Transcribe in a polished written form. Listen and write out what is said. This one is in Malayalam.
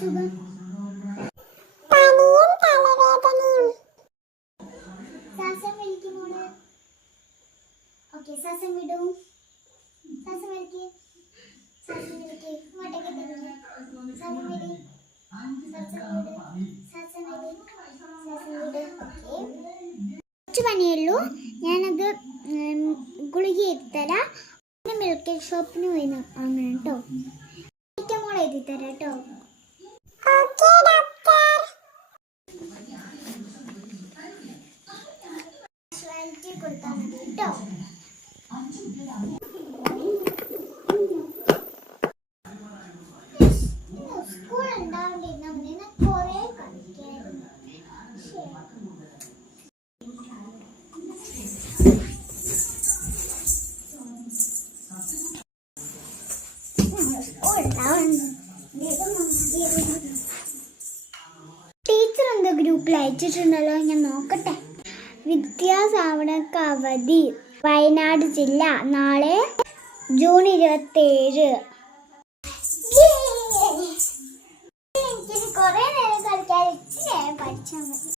സുഖം. പനിയും തലവേദനയും. ശ്വാസം വലിക്കുമോള്. ഓക്കെ, ശ്വാസം വിടും. ശ്വാസം വലിക്ക്. ശ്വാസം വലിക്ക്. ഇങ്ങോട്ടേക്ക് തിരിഞ്ഞ്. ശ്വാസം വിട്. ശ്വാസം വിട്. ശ്വാസം വിട്. ശ്വാസം വിട്. ഓക്കെ. കുറച്ച് പനിയുള്ളൂ. ഞാനത് ഗുളിക എഴുതിത്തരാം. മിൽക്ക് ഷോപ്പിന് പോയി വാങ്ങണം കേട്ടോ. മോൾ എഴുതിത്തരാം കേട്ടോ. കൊടുത്താൽ മതി കേട്ടോ. സ്കൂൾ ഉണ്ടാവേണ്ടിയിരുന്ന മതി. കുറെ കളിക്കായിരുന്നു. ടീച്ചർ എന്തോ ഗ്രൂപ്പിൽ അയച്ചിട്ടുണ്ടല്ലോ, ഞാൻ നോക്കട്ടെ. വിദ്യാസാവണക്ക് അവധി. വയനാട് ജില്ല നാളെ ജൂൺ 27. എനിക്ക് കുറെ നേരം കളിക്കാൻ പഠിച്ചാൽ മതി.